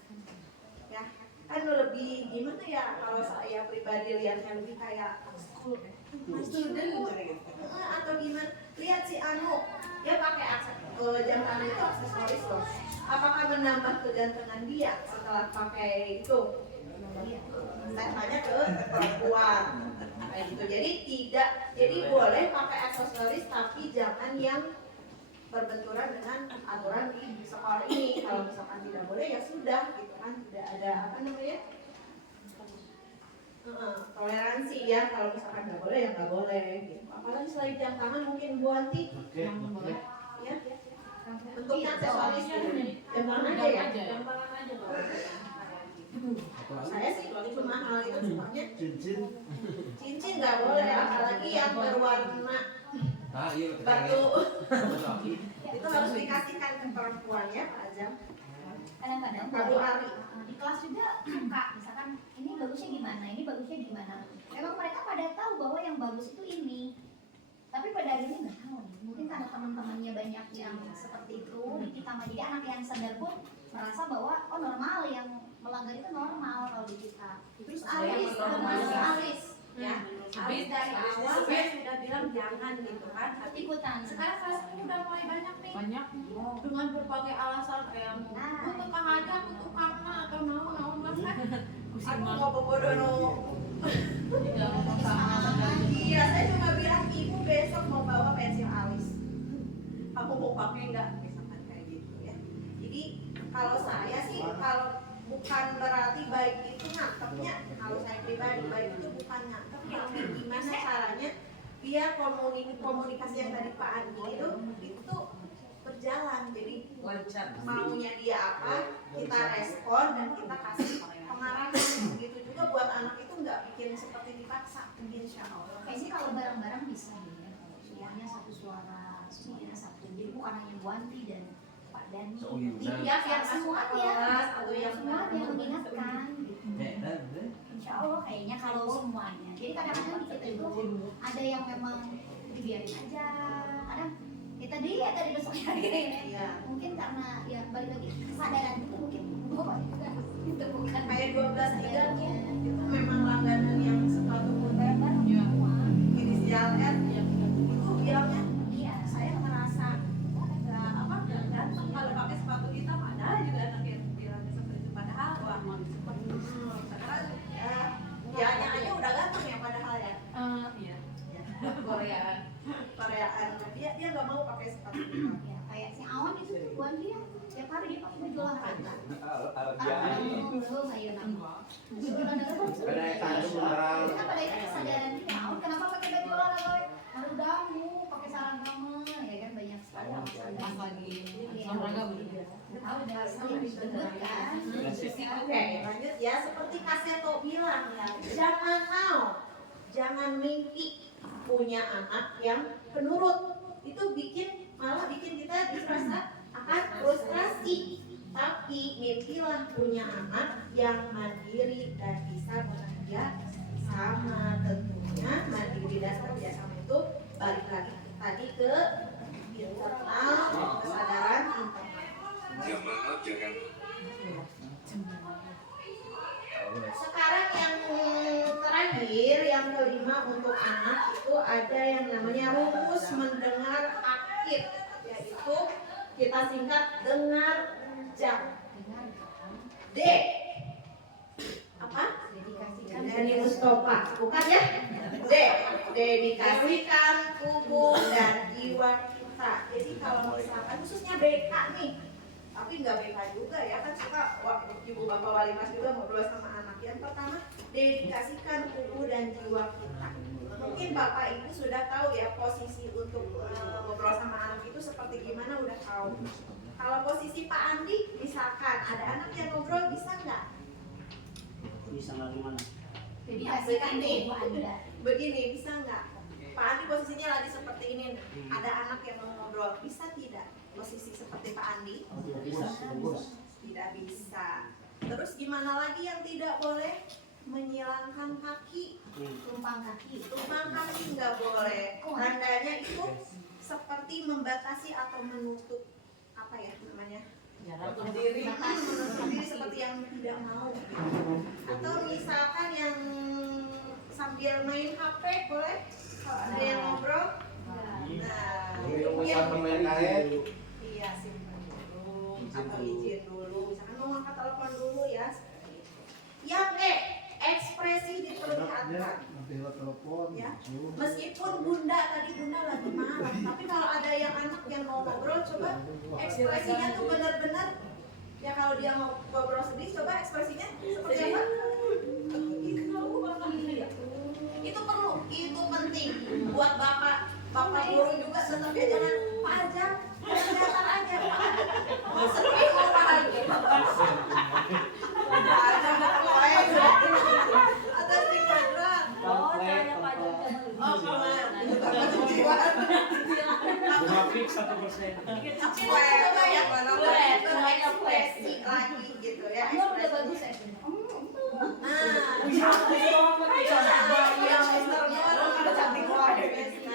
Ya, kan lebih gimana ya kalau saya pribadi lihatnya lebih kayak student atau gimana. Lihat si Anu, dia pakai jam tangan itu aksesoris loh. Apakah menambah kegantengan dia setelah pakai itu? Saya tanya ke perempuan kayak gitu. Jadi boleh pakai aksesoris tapi jangan yang berbenturan dengan aturan di sekolah ini. Kalau misalkan tidak boleh ya sudah gitu kan, tidak ada apa namanya toleransi ya. Kalau misalkan nggak boleh ya nggak boleh gitu. Apalagi selain jam tangan mungkin Bu Anti ya bentuknya aksesoris jam tangan aja ya. Saya sih cuma hal itu sukanya cincin nggak boleh, apalagi yang berwarna batu itu harus dikasihkan ke perempuan ya Pak Ajam. Kadang-kadang Batu ari. di kelas juga suka misalkan ini bagusnya gimana. Memang mereka pada tahu bahwa yang bagus itu ini, tapi pada akhirnya nggak tahu. Mungkin karena teman-temannya banyak yang seperti itu, ditambah jadi anak yang sadar pun merasa bahwa oh normal, yang melanggar itu normal kalau di kita. Terus alis ya, alis dari awal saya sudah bilang jangan gitu kan, tapi Ikutan. sekarang kelas ini udah mulai banyak nih dengan berbagai alasan kayak untuk kang aja, untuk karena atau naon bahkan aku mau bobodo no. Iya, saya cuma bilang ibu besok mau bawa pensil alis. mau pakai nggak, misalkan kayak gitu ya. Jadi kalau saya sih, kalau bukan berarti baik itu nangkepnya, kalau saya pribadi baik itu bukan nangkep, tapi gimana caranya biar komunikasi yang tadi Pak Andi itu berjalan. Jadi maunya dia apa, kita respon dan kita kasih pengarahan. Begitu juga buat anak itu nggak bikin seperti dipaksa, insya Allah. Kayaknya kalau bareng-bareng bisa ya, kalau semuanya satu suara, semuanya satu. Jadi bukan hanya Bu Anti dan Pak Dani. Iya, yang semuanya, atau yang semua yang mengingatkan. Gitu. Insya Allah kayaknya kalau semuanya. Jadi kadang-kadang di kita itu ada yang memang dibiarin aja. Kadang kita dia tadi besoknya hari ya. Mungkin karena ya balik lagi kesadaran itu mungkin bapak juga itu bukan kayak 12 3 itu memang langganan yang sepatu putih inisial R itu bilangnya iya saya merasa nggak ganteng kalau pakai sepatu hitam. Ada juga anak yang bilangnya seperti itu, padahal wah seperti sekarang ya aja udah ganteng ya padahal ya. Iya. Koreaan dia nggak mau pakai sepatu hitam. ya kayak si Awan itu tuh buat dia tiap hari dia pakai baju olahraga. Belum ayo nama. Kita pada itu kesadaran kita Awan kenapa pakai baju olahraga? Baru damu pakai seragam ya kan banyak sekali alasan lagi. Olahraga bener. Tahu udah lebih bener kan? Oke, lanjut ya. Seperti Kak Seto bilang ya, jangan mimpi punya anak yang penurut. Itu malah bikin kita dirasa akan frustrasi. Tapi mimpilah punya anak yang mandiri dan bisa bekerja sama. Tentunya mandiri dan bekerja sama itu balik lagi tadi ke internal, kesadaran internal. Sekarang yang terakhir, yang kelima untuk anak itu ada yang namanya rumus mendengar aktif, yaitu kita singkat dengar ujang. D. Apa? Dari Mustafa, bukan ya? D. Dedikasikan tubuh dan jiwa kita. Jadi kalau misalkan khususnya BK nih, tapi nggak BK juga ya kan suka ibu bapak wali kelas juga ngobrol sama anak. Yang pertama, dedikasikan tubuh dan jiwa kita. Mungkin bapak ibu sudah tahu ya posisi untuk ngobrol sama anak itu seperti gimana, udah tahu. Kalau posisi Pak Andi, misalkan ada anak yang ngobrol, bisa nggak? Bisa nggak gimana? Dedikasikan tubuh Anda. Begini, bisa nggak? Pak Andi posisinya lagi seperti ini, ada anak yang mau ngobrol, bisa tidak? Posisi seperti Pak Andi? Oh, tidak bisa. Tidak bisa. Terus gimana lagi yang tidak boleh? Menyilangkan kaki, Tumpang kaki. tumpang kaki nggak boleh. Tandanya itu seperti membatasi atau menutup apa ya namanya? Menutup diri seperti yang tidak mau. Atau misalkan yang sambil main HP boleh? Kalau ada yang ngobrol? Nah, iya simpan dulu atau izin dulu. Misalkan mau angkat telepon dulu ya. Yang ekspresi diperlihatkan. Ya. Meskipun bunda lagi marah, tapi kalau ada yang anak yang mau ngobrol, coba ekspresinya tuh benar-benar ya. Kalau dia mau ngobrol sedih, coba ekspresinya seperti apa? Itu perlu, itu penting buat bapak guru juga. Tetap ya jangan pajak, kelihatan aja Pak. Sedih mau bahagia. Ada di kuadrat. Saya pajak. Grafik 1%. Coba ya, ekspresi lagi gitu ya. Anda udah bagus ya.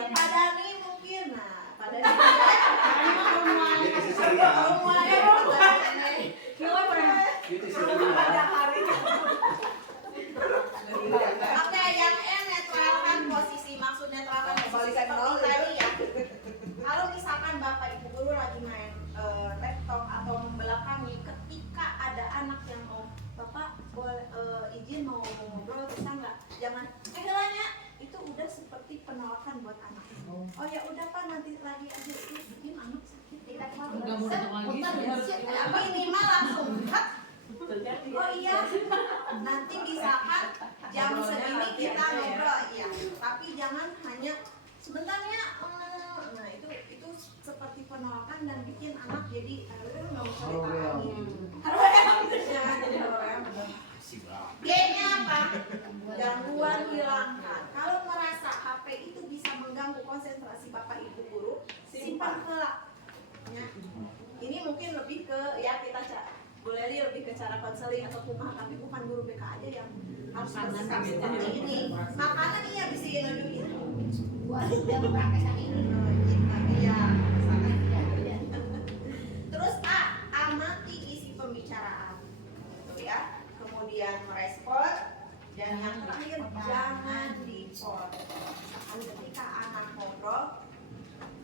Pak Dani mungkin, Pak Dani oke, yang netralkan posisi, maksud netralkan posisi seperti tadi ya. Kalau misalkan bapak ibu guru lagi main laptop atau membelakangi, ketika ada anak yang mau bapak boleh izin mau ngobrol, bisa nggak? Jangan helanya itu udah seperti penolakan buat anak. Oh ya udah Pak, nanti lagi aja. Itu bikin anak sakit mau datang lagi. Minimal langsung cut. Oh iya, nanti misalkan jam segini kita ngobrol, ya. Tapi jangan hanya sebentarnya. Nah itu seperti penolakan dan bikin anak jadi nggak mau cerita. Jangan jadi orang. G-nya apa? Gangguan hilangkan. Kalau merasa HP itu bisa mengganggu konsentrasi Bapak Ibu guru, simpan kelak. Ya. Ini mungkin lebih ke ya kita boleh lebih ke cara konseling atau kumaha, tapi bukan guru BK aja yang harus bersikap seperti ini. Makanan iya bisa nunjukin. Buat udah mempraktekkan ini. Iya. Terus A, amati isi pembicaraan. Gitu ya. Kemudian merespon, dan yang terakhir jangan dipotong.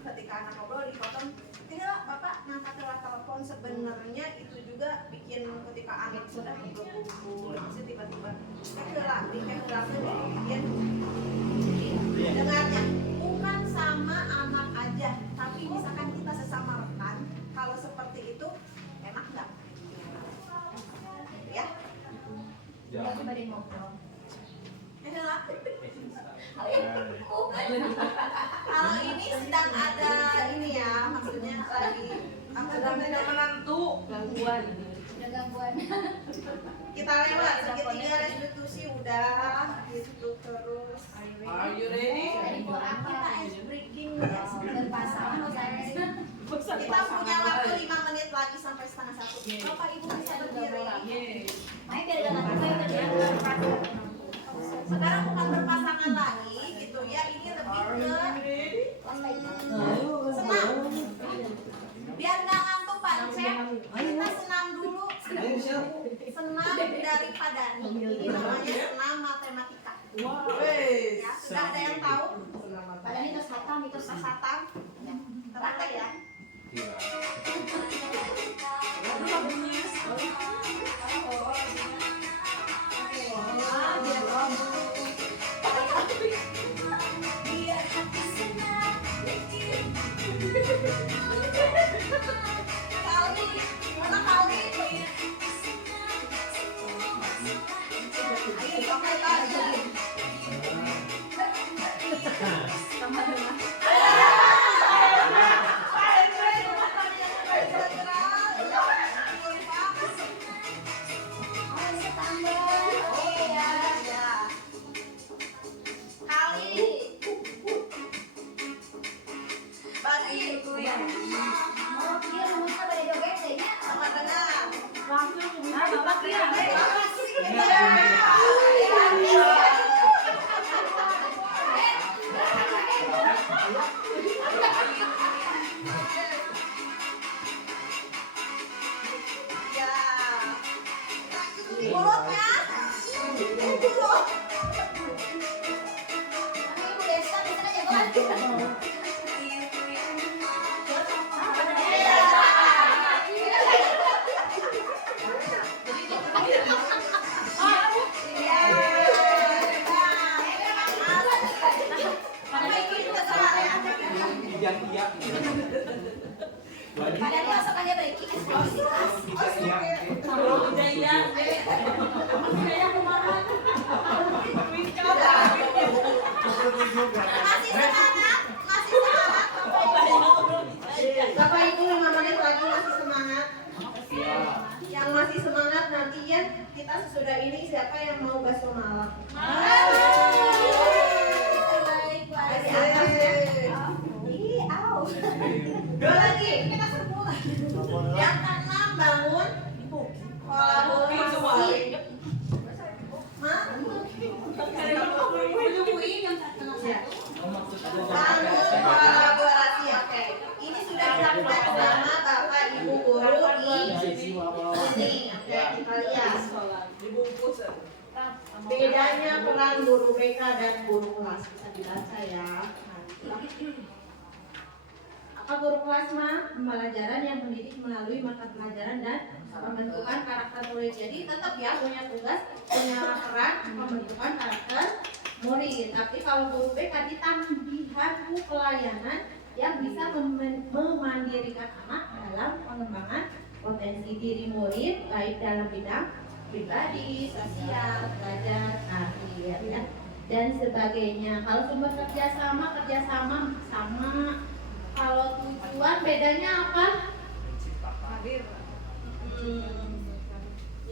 Ketika anak ngobrol dipotong, tinggal Bapak ngangkat telepon. Sebenarnya itu juga bikin ketika anak sudah berkumpul, tiba-tiba dikehelangnya bikin dengarnya bukan sama anak aja, tapi misalkan kita sesama rekan, kalau seperti itu enak nggak? Ya. Lagi badan ngobrol. Kalau ini sedang ada ini ya, maksudnya lagi Sedang tidak menentu gangguan. Udah gangguan. kita lewat segitiga restitusi udah gitu terus. Are you ready? Kita ice breaking ya, Berpasangan kita punya waktu 5 menit lagi sampai 12:30. Bapak Ibu bisa berdiri. main biar gak ngantuk. Sekarang bukan berpasangan lagi gitu ya, ini lebih ke senam. Biar nggak ngantuk Pak Cep, kita senam dulu. Senam daripada ini namanya senam matematika. Ya, sudah ada yang tahu? Padahal itu satam, itu Satam. Praktek ya. Padahal masuk aja breaking. Bapak Ibu 5 menit lagi masih semangat. Yang masih semangat nanti ya kita sesudah ini siapa yang mau bakso malam? Dua lagi. Yang keenam bangun kolaborasi. Bangun kolaborasi. Oke. Ini sudah dilakukan sama Bapak Ibu guru di sini. Oke, kita lihat. Bedanya peran guru BK dan guru kelas bisa dibaca ya. Apa guru kelas mah? Pembelajaran yang mendidik melalui mata pelajaran dan pembentukan karakter murid. Jadi tetap ya punya tugas, punya peran pembentukan karakter murid. Tapi kalau guru BK ditambahan pelayanan yang bisa memandirikan anak dalam pengembangan potensi diri murid baik dalam bidang pribadi, sosial, belajar, karir, ya, dan sebagainya. Kalau sumber kerjasama sama. Kalau tujuan bedanya apa?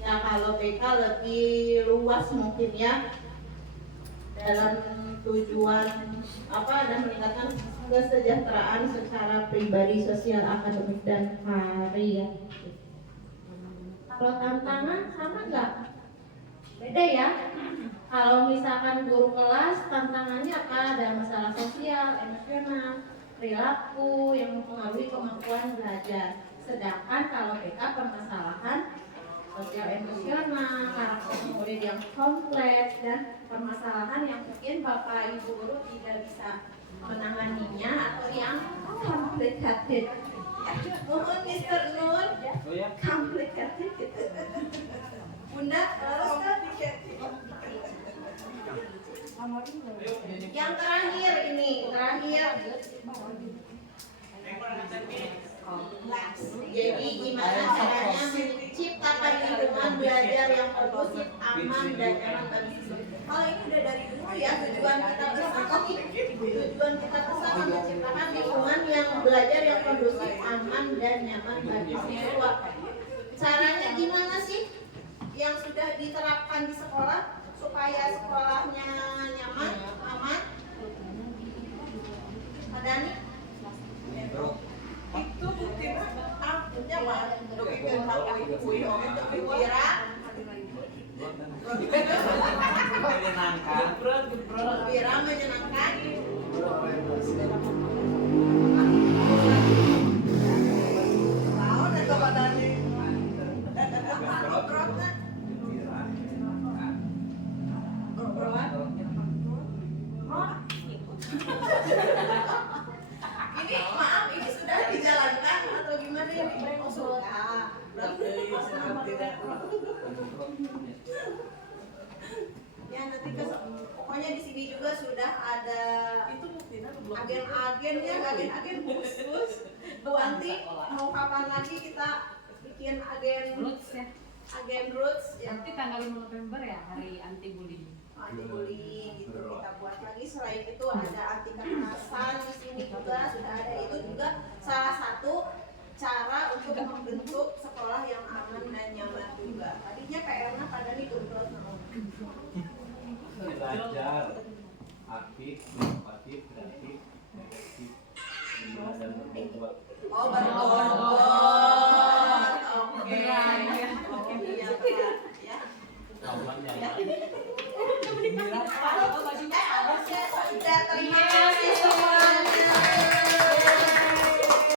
Ya kalau BK lebih luas mungkin ya, dalam tujuan dan meningkatkan kesejahteraan secara pribadi, sosial, akademik, dan karir. Kalau tantangan sama nggak? Beda ya. Kalau misalkan guru kelas, tantangannya apa? Ada masalah sosial, emosional, perilaku yang mempengaruhi kemampuan belajar. Sedangkan kalau BK permasalahan sosial emosional, karakter murid yang kompleks, dan permasalahan yang mungkin Bapak Ibu guru tidak bisa menanganinya atau yang complicated. Mohon Mr. Nur, complicated gitu. Bunda, complicated. Yang terakhir. Jadi gimana caranya menciptakan lingkungan belajar yang kondusif, aman, dan nyaman bagi siswa. Kalau ini udah dari dulu ya, tujuan kita bersama menciptakan lingkungan yang belajar yang kondusif, aman, dan nyaman bagi siswa. Caranya gimana sih yang sudah diterapkan di sekolah supaya sekolahnya nyaman, aman? Pak Dani? Itu buktinya punya Pak Wira menyenangkan. Tahu atau Pak Dani? Ini maaf, ini sudah dijalankan atau gimana ini? Oh sudah. Ya nanti pokoknya di sini juga sudah ada agen-agen khusus. Bu Anti, mau kapan lagi kita bikin agen roots ya? Agen roots ya. Nanti tanggal 5 November ya, hari anti bullying. Anti bullying gitu kita buat lagi. Selain itu ada anti kekerasan di sini juga sudah ada. Itu juga salah satu cara untuk membentuk sekolah yang aman dan nyaman juga. Tadinya PR-nya pada nih kebetulan mau belajar aktif, inovatif, kreatif, efektif, dan berbuat. Oh berbuat. Oke. Ya. Aman ya. Terima kasih.